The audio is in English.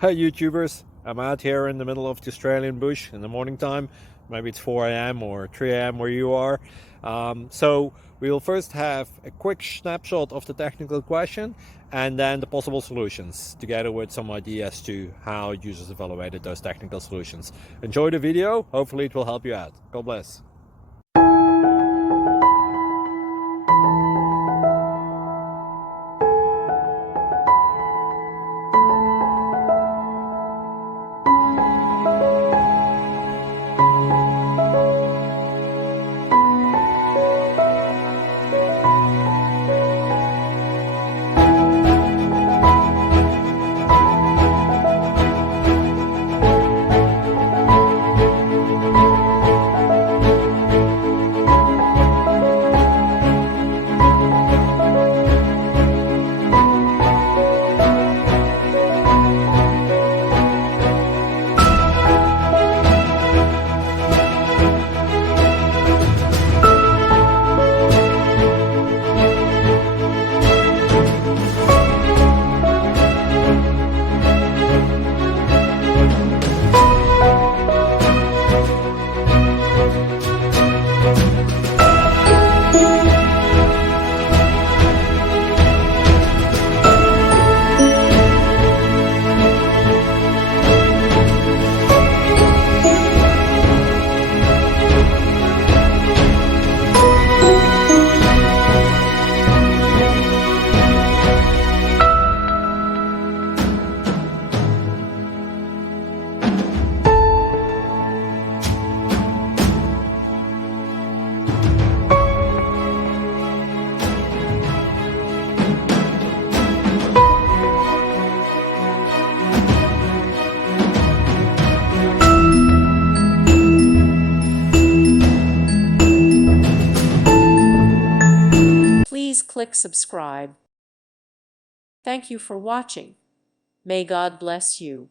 Hi YouTubers, I'm out here in the middle of the Australian bush in the morning time. Maybe it's 4 a.m. or 3 a.m. where you are. So we'll first have a quick snapshot of the technical question and then the possible solutions, together with some ideas to how users evaluated those technical solutions. Enjoy the video, hopefully it will help you out. God bless. Please click subscribe. Thank you for watching. May God bless you.